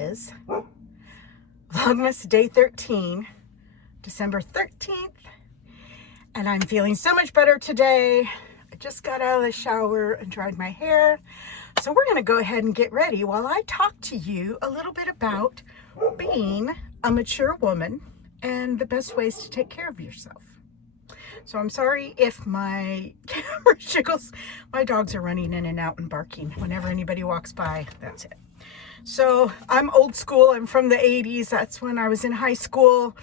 is Vlogmas Day 13, December 13th, and I'm feeling so much better today. I just got out of the shower and dried my hair, so we're going to go ahead and get ready while I talk to you a little bit about being a mature woman and the best ways to take care of yourself. So I'm sorry if my camera jiggles. My dogs are running in and out and barking whenever anybody walks by. That's it. So I'm old school. I'm from the 80s. That's when I was in high school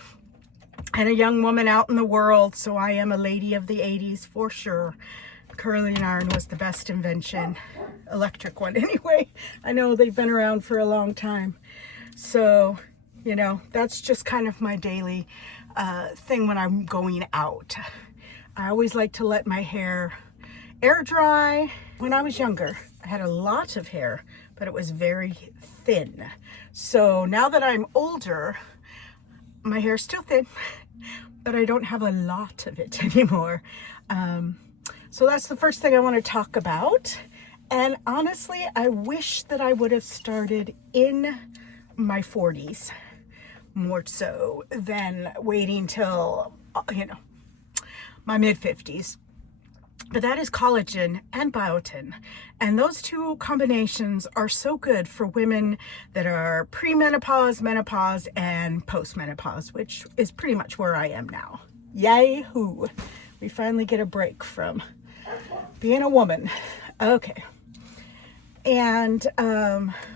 and a young woman out in the world. So I am a lady of the 80s for sure. Curling iron was the best invention. Electric one anyway. I know they've been around for a long time. So, you know, that's just kind of my daily thing when I'm going out. I always like to let my hair air dry. When I was younger, I had a lot of hair, but it was very thin. So now that I'm older, my hair's still thin, but I don't have a lot of it anymore. So that's the first thing I want to talk about. And honestly, I wish that I would have started in my 40s more so than waiting till, you know, my mid-50s. But that is collagen and biotin. And those two combinations are so good for women that are premenopause, menopause, and postmenopause, which is pretty much where I am now. Yay-hoo. We finally get a break from being a woman. Okay. And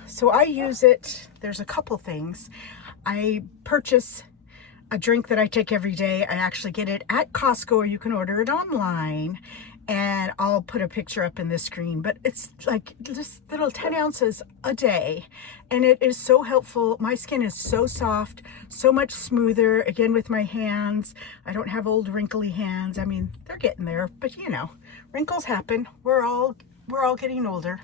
so I use it. There's a couple things. I purchase a drink that I take every day. I actually get it at Costco, or you can order it online, and I'll put a picture up in the screen, but it's like just little 10 ounces a day, and it is so helpful. My skin is so soft, so much smoother, again with my hands. I don't have old wrinkly hands. I mean, they're getting there, but you know, wrinkles happen. We're all getting older.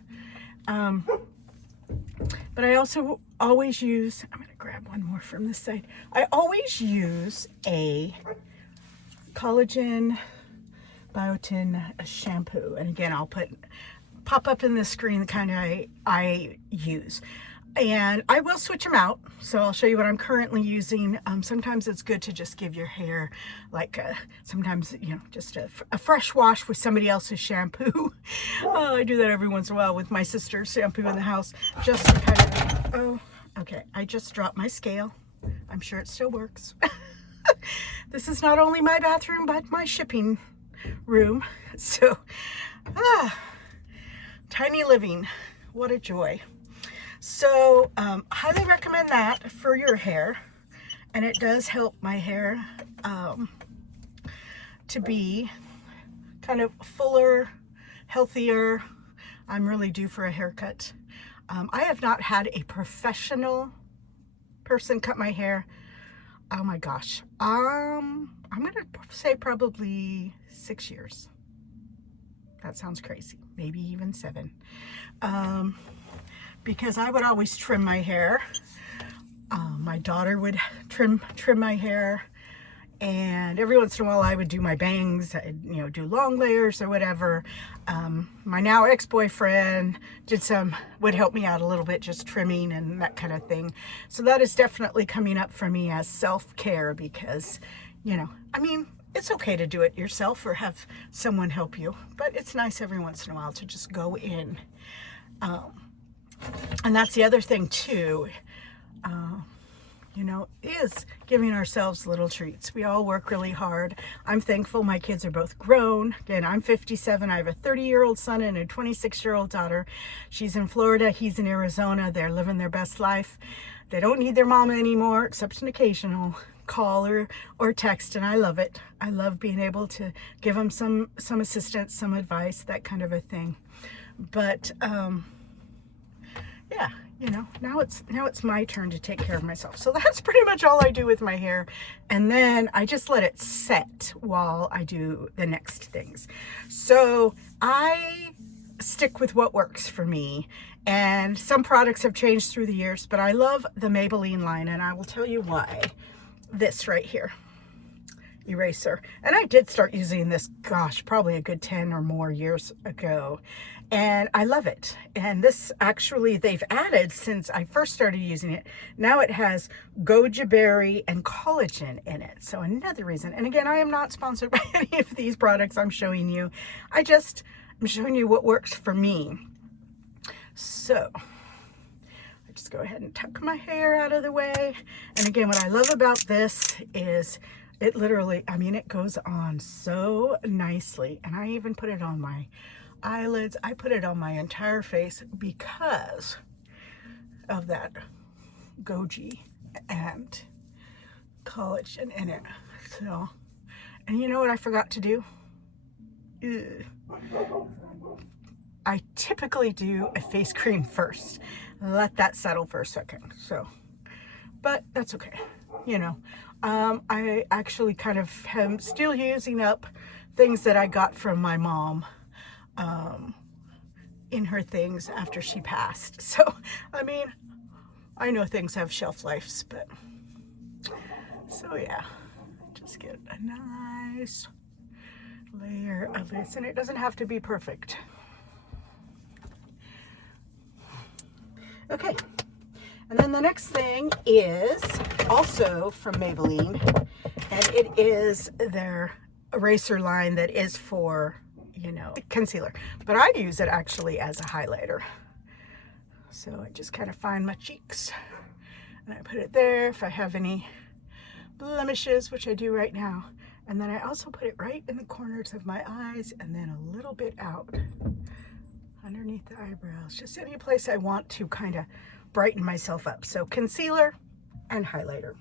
But I also always use, I'm going to grab one more from this side. I always use a collagen biotin shampoo. And again, I'll pop up in the screen the kind I use. And I will switch them out. So I'll show you what I'm currently using. Sometimes it's good to just give your hair like sometimes, you know, just a fresh wash with somebody else's shampoo. I do that every once in a while with my sister's shampoo in the house. Just to kind of, oh, okay. I just dropped my scale. I'm sure it still works. This is not only my bathroom, but my shipping room. So, tiny living. What a joy. So, highly recommend that for your hair, and it does help my hair to be kind of fuller, healthier. I'm really due for a haircut. I have not had a professional person cut my hair. Oh my gosh. I'm going to say probably 6 years. That sounds crazy. Maybe even 7. Because I would always trim my hair. My daughter would trim my hair, and every once in a while I would do my bangs, I'd, you know, do long layers or whatever. My now ex-boyfriend would help me out a little bit, just trimming and that kind of thing. So that is definitely coming up for me as self-care, because, you know, I mean, it's okay to do it yourself or have someone help you, but it's nice every once in a while to just go in. And that's the other thing too, you know, is giving ourselves little treats. We all work really hard. I'm thankful my kids are both grown. Again, I'm 57. I have a 30-year-old son and a 26-year-old daughter. She's in Florida. He's in Arizona. They're living their best life. They don't need their mama anymore, except an occasional call or text, and I love it. I love being able to give them some assistance, some advice, that kind of a thing. But, yeah, you know, now it's my turn to take care of myself. So that's pretty much all I do with my hair. And then I just let it set while I do the next things. So I stick with what works for me. And some products have changed through the years, but I love the Maybelline line, and I will tell you why. This right here eraser. And I did start using this, gosh, probably a good 10 or more years ago. And I love it. And this actually, they've added since I first started using it. Now it has goji berry and collagen in it. So another reason. And again, I am not sponsored by any of these products I'm showing you. I'm showing you what works for me. So I just go ahead and tuck my hair out of the way. And again, what I love about this is it literally, I mean, it goes on so nicely. And I even put it on my eyelids. I put it on my entire face because of that goji and collagen in it. So, and you know what I forgot to do? I typically do a face cream first. Let that settle for a second. So, but that's okay. You know, I actually kind of am still using up things that I got from my mom in her things after she passed. So, I mean, I know things have shelf lives, but so yeah, just get a nice layer of this, and it doesn't have to be perfect. Okay, and then the next thing is also from Maybelline, and it is their eraser line that is for, you know, concealer, but I use it actually as a highlighter. So I just kind of find my cheeks and I put it there if I have any blemishes, which I do right now. And then I also put it right in the corners of my eyes and then a little bit out underneath the eyebrows, just any place I want to kind of brighten myself up. So concealer and highlighter.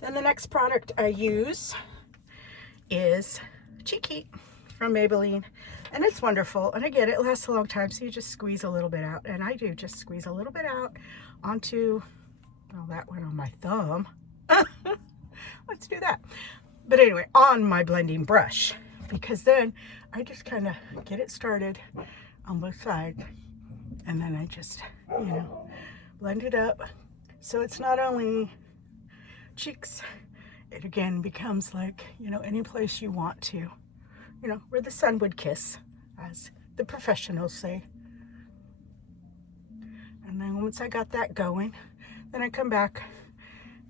Then the next product I use is Cheek Heat from Maybelline, and it's wonderful. And again, it lasts a long time, so you just squeeze a little bit out, and I do just squeeze a little bit out onto, well, that went on my thumb. Let's do that. But anyway, on my blending brush, because then I just kind of get it started on both sides, and then I just, you know, blend it up. So it's not only cheeks, it again becomes like, you know, any place you want to, you know, where the sun would kiss, as the professionals say. And then once I got that going, then I come back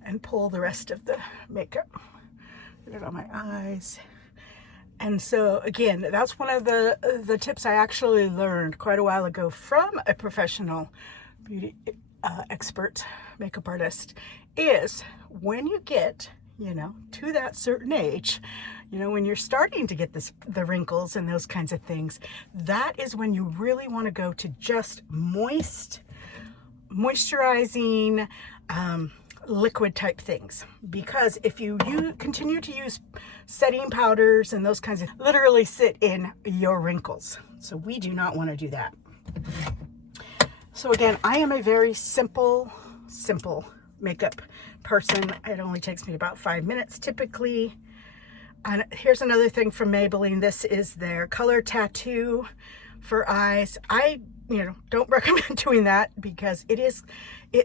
and pull the rest of the makeup, put it on my eyes. And so again, that's one of the tips I actually learned quite a while ago from a professional beauty expert makeup artist, is when you get, you know, to that certain age, you know, when you're starting to get the wrinkles and those kinds of things, that is when you really want to go to just moisturizing liquid type things. Because if you continue to use setting powders and those kinds of, literally sit in your wrinkles. So we do not want to do that. So again, I am a very simple makeup person. It only takes me about 5 minutes typically. And here's another thing from Maybelline. This is their color tattoo for eyes. I, you know, don't recommend doing that because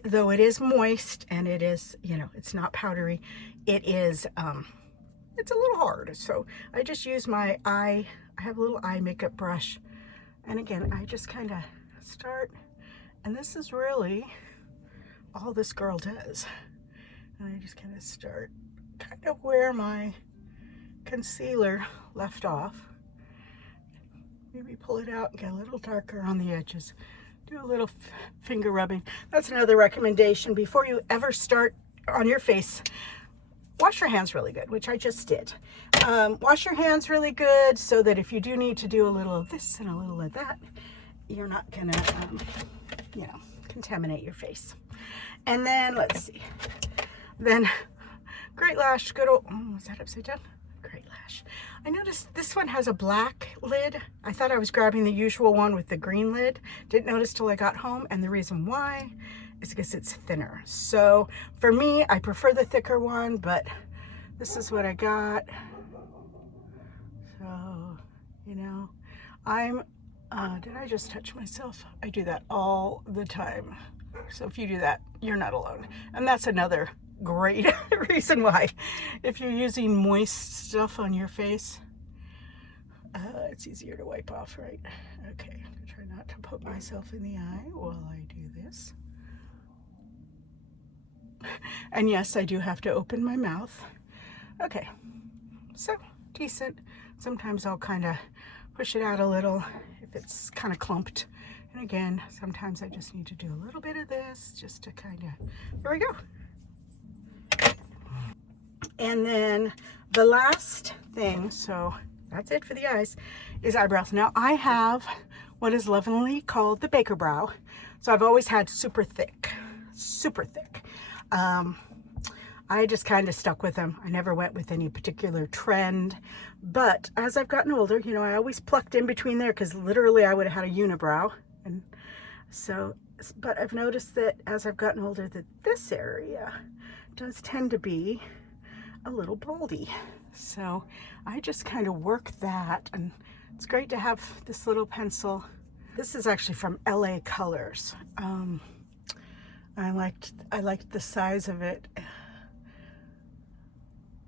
though it is moist and it is, you know, it's not powdery, it is, it's a little hard. So I just use my I have a little eye makeup brush. And again, I just kind of start, and this is really all this girl does. And I just kind of start kind of where my concealer left off. Maybe pull it out and get a little darker on the edges. Do a little finger rubbing. That's another recommendation. Before you ever start on your face, wash your hands really good, which I just did. Wash your hands really good so that if you do need to do a little of this and a little of that, you're not gonna, you know, contaminate your face. And then let's see. Then Great Lash, good old, oh, is that upside down? Great Lash. I noticed this one has a black lid. I thought I was grabbing the usual one with the green lid. Didn't notice till I got home, and the reason why is because it's thinner. So for me, I prefer the thicker one, but this is what I got. So, you know, did I just touch myself? I do that all the time. So if you do that, you're not alone. And that's another great reason why. If you're using moist stuff on your face, it's easier to wipe off, right? Okay, I'm gonna try not to poke myself in the eye while I do this. And yes, I do have to open my mouth. Okay, so decent. Sometimes I'll kind of push it out a little if it's kind of clumped. And again, sometimes I just need to do a little bit of this just to kind of, there we go. And then the last thing, so that's it for the eyes, is eyebrows. Now I have what is lovingly called the baker brow. So I've always had super thick, super thick. I just kind of stuck with them. I never went with any particular trend, but as I've gotten older, you know, I always plucked in between there because literally I would have had a unibrow. And so, but I've noticed that as I've gotten older that this area does tend to be a little baldy. So I just kind of work that, and it's great to have this little pencil. This is actually from LA Colors. I liked the size of it.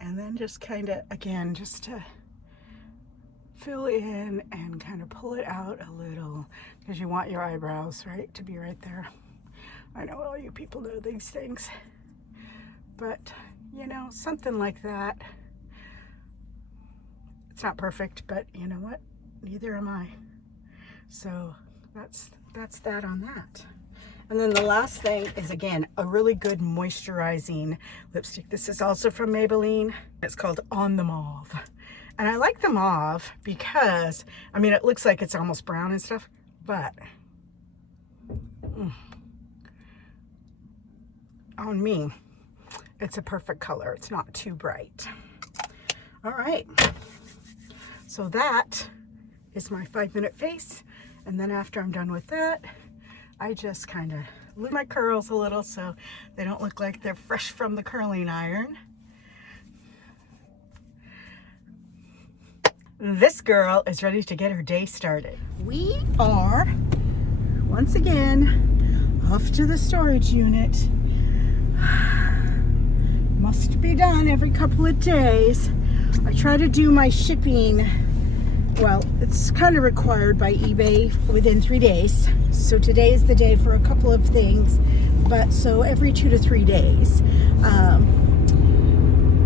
And then just kind of, again, just to fill in and kind of pull it out a little, because you want your eyebrows, right, to be right there. I know all you people know these things, but you know, something like that. It's not perfect, but you know what? Neither am I. So that's that on that. And then the last thing is, again, a really good moisturizing lipstick. This is also from Maybelline. It's called On the Mauve. And I like the mauve because, I mean, it looks like it's almost brown and stuff, but on me, it's a perfect color. It's not too bright. All right. So that is my 5-minute face. And then after I'm done with that, I just kind of lift my curls a little so they don't look like they're fresh from the curling iron. This girl is ready to get her day started. We are, once again, off to the storage unit. Must be done every couple of days. I try to do my shipping, well, it's kind of required by eBay within 3 days. So today is the day for a couple of things, but so every 2 to 3 days.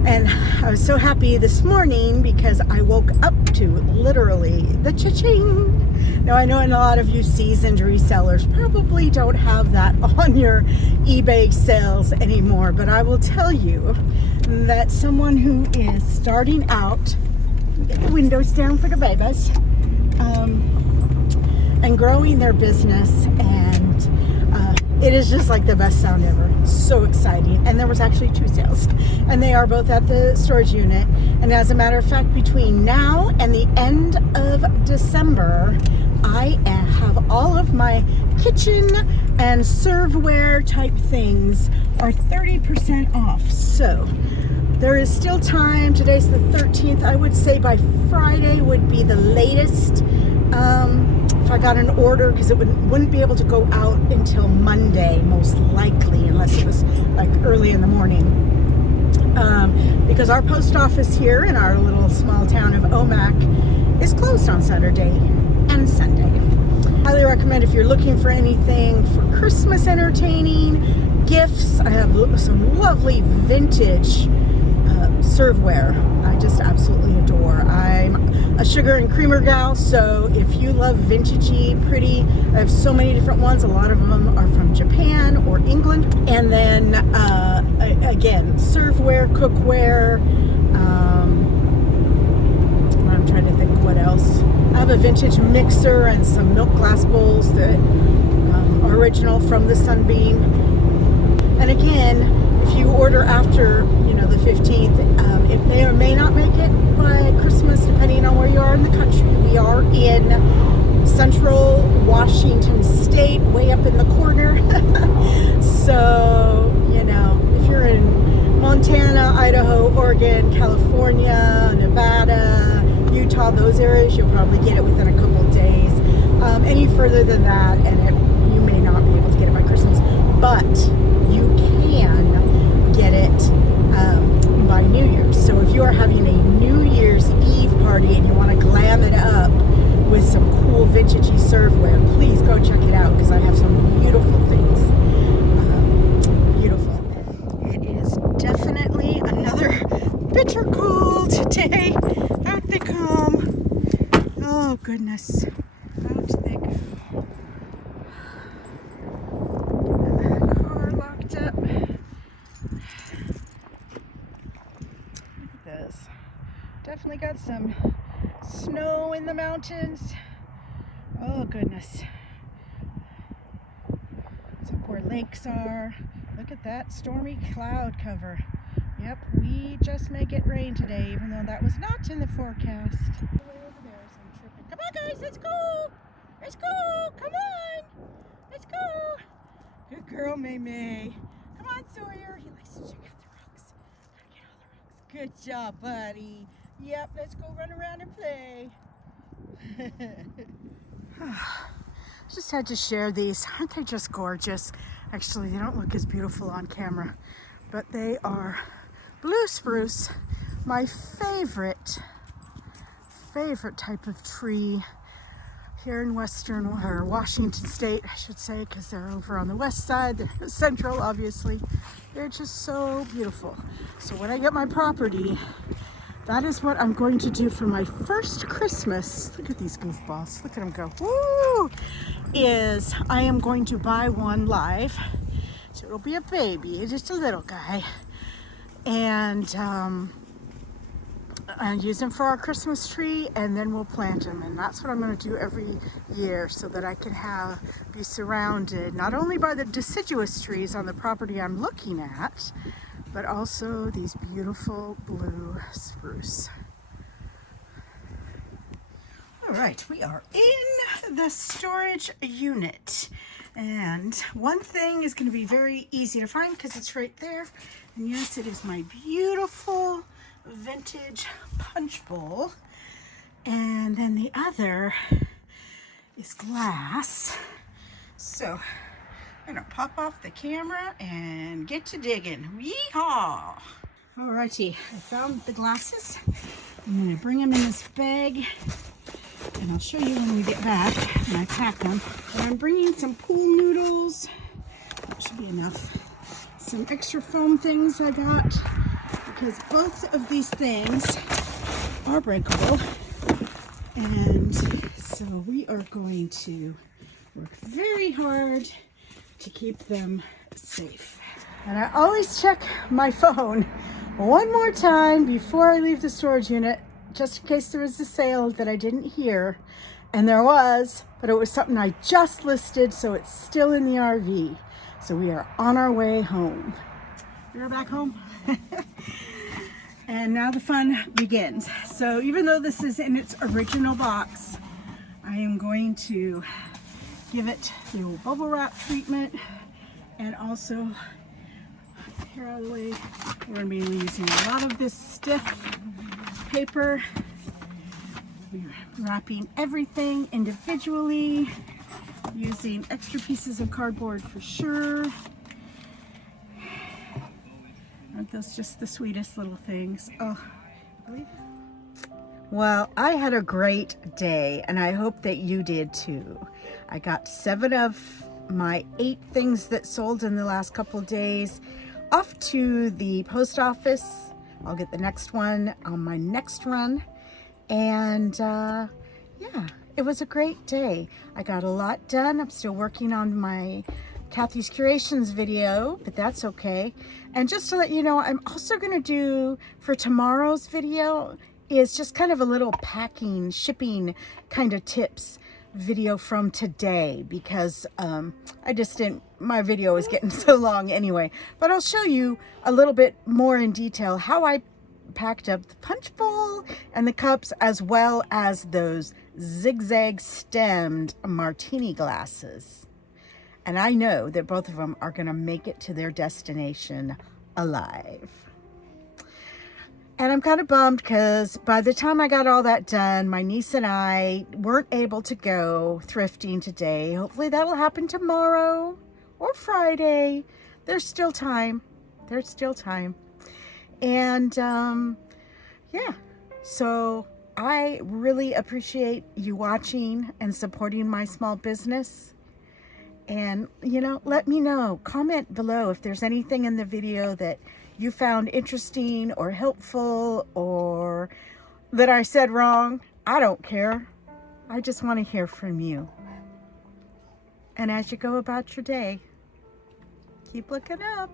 And I was so happy this morning because I woke up to literally the cha-ching. Now I know a lot of you seasoned resellers probably don't have that on your eBay sales anymore, but I will tell you that someone who is starting out, get the windows down for the babies, and growing their business, and it is just like the best sound ever. So exciting. And there was actually 2 sales, and they are both at the storage unit. And as a matter of fact, between now and the end of December, I have all of my kitchen and serveware type things are 30% off. So there is still time. Today's the 13th. I would say by Friday would be the latest. If I got an order, because it wouldn't be able to go out until Monday, most likely, unless it was like early in the morning. Because our post office here in our little small town of Omak is closed on Saturday and Sunday. Highly recommend if you're looking for anything for Christmas entertaining, gifts. I have some lovely vintage serveware I just absolutely adore. I'm a sugar and creamer gal, so if you love vintagey, pretty, I have so many different ones. A lot of them are from Japan or England. And then again, serveware, cookware. I'm trying to think what else. I have a vintage mixer and some milk glass bowls that are original from the Sunbeam. And again, if you order after, the 15th, it may or may not make it by Christmas, depending on where you are in the country. We are in central Washington State, way up in the corner. So, if you're in Montana, Idaho, Oregon, California, Nevada, Utah, those areas, you'll probably get it within a couple of days. Any further than that, and you may not be able to get it by Christmas, but you can get it definitely got some snow in the mountains. Oh goodness. That's up where lakes are. Look at that stormy cloud cover. Yep, we just may get rain today, even though that was not in the forecast. Over there as I'm tripping. Come on guys, let's go! Let's go! Come on! Let's go! Good girl, May May. Come on, Sawyer. He likes to check out the rocks. Gotta get all the rocks. Good job, buddy. Yep, let's go run around and play. Just had to share these. Aren't they just gorgeous? Actually, they don't look as beautiful on camera, but they are blue spruce, my favorite type of tree here in Western or Washington State, I should say, because they're over on the west side. They're central, obviously. They're just so beautiful. So when I get my property, that is what I'm going to do for my first Christmas. Look at these goofballs. Look at them go. Woo! Is I am going to buy one live. So it'll be a baby, just a little guy. And use them for our Christmas tree, and then we'll plant them. And that's what I'm going to do every year, so that I can be surrounded not only by the deciduous trees on the property I'm looking at, but also these beautiful blue spruce. All right, we are in the storage unit. And one thing is going to be very easy to find because it's right there. And yes, it is my beautiful vintage punch bowl. And then the other is glass. So I'm gonna pop off the camera and get to digging. Yeehaw! Alrighty, I found the glasses. I'm gonna bring them in this bag, and I'll show you when we get back and I pack them. But I'm bringing some pool noodles. That should be enough. Some extra foam things I got, because both of these things are breakable. And so we are going to work very hard to keep them safe. And I always check my phone one more time before I leave the storage unit, just in case there was a sale that I didn't hear. And there was, but it was something I just listed, so it's still in the RV. So we are on our way home. We're back home. And now the fun begins. So even though this is in its original box, I am going to give it the old bubble wrap treatment, and also, here out of the way, we're going to be using a lot of this stiff paper. We're wrapping everything individually, using extra pieces of cardboard for sure. Aren't those just the sweetest little things? Oh, well, I had a great day, and I hope that you did too. I got 7 of my 8 things that sold in the last couple of days off to the post office. I'll get the next one on my next run. And yeah, it was a great day. I got a lot done. I'm still working on my Kathy's Curations video, but that's okay. And just to let you know, I'm also going to do for tomorrow's video is just kind of a little packing, shipping kind of tips video from today, because I just didn't, my video is getting so long anyway. But I'll show you a little bit more in detail how I packed up the punch bowl and the cups, as well as those zigzag stemmed martini glasses. And I know that both of them are going to make it to their destination alive. And I'm kind of bummed because by the time I got all that done, my niece and I weren't able to go thrifting today. Hopefully that'll happen tomorrow or Friday. There's still time. There's still time. And yeah, so I really appreciate you watching and supporting my small business. And, you know, let me know, comment below if there's anything in the video that you found interesting or helpful, or that I said wrong. I don't care. I just want to hear from you. And as you go about your day, keep looking up.